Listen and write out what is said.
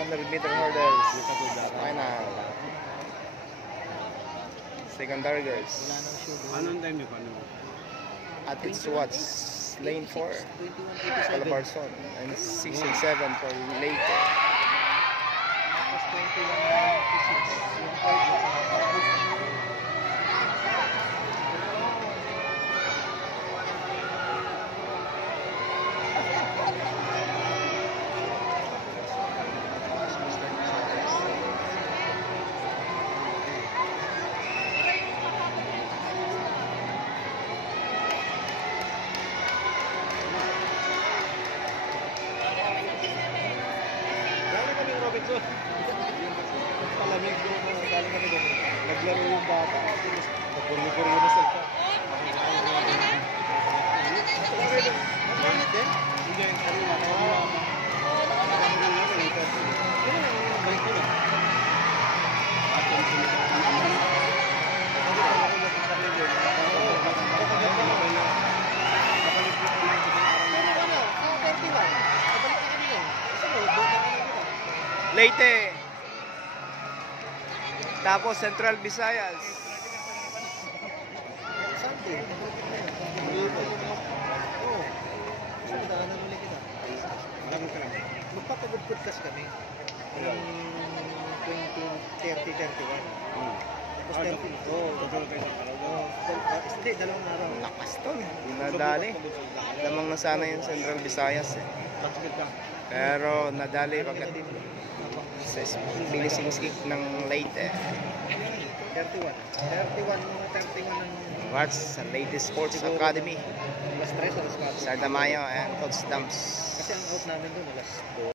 100-meter hurdles. Final. Secondary girls. Anong time niyo? At its watts. Lane 4. Calabarzon. And 6 and 7 for Leyte. Palamig doon, galing kami doon. Naglaro yung bata. Nagpurli-purli na sa ito. Mainit din? Hindi, kanina. Leyte. Tapos Central Visayas. Sunday. Oo. Saan daanan ulit kita? Alam ka lang. Magpapagod podcast kami. Yung 30-31. Tapos 30. Hindi, dalawang araw. Lakas to. Nadali. Lamang na sana yung Central Visayas eh. Pero nadali pagkat sa finishing skip ng Leyte. 31 ng Watch sa Leyte Sports Academy. alas 3 alas 4. Sardamayo and Coach Dams. Kasi ang out namin doon alas 2.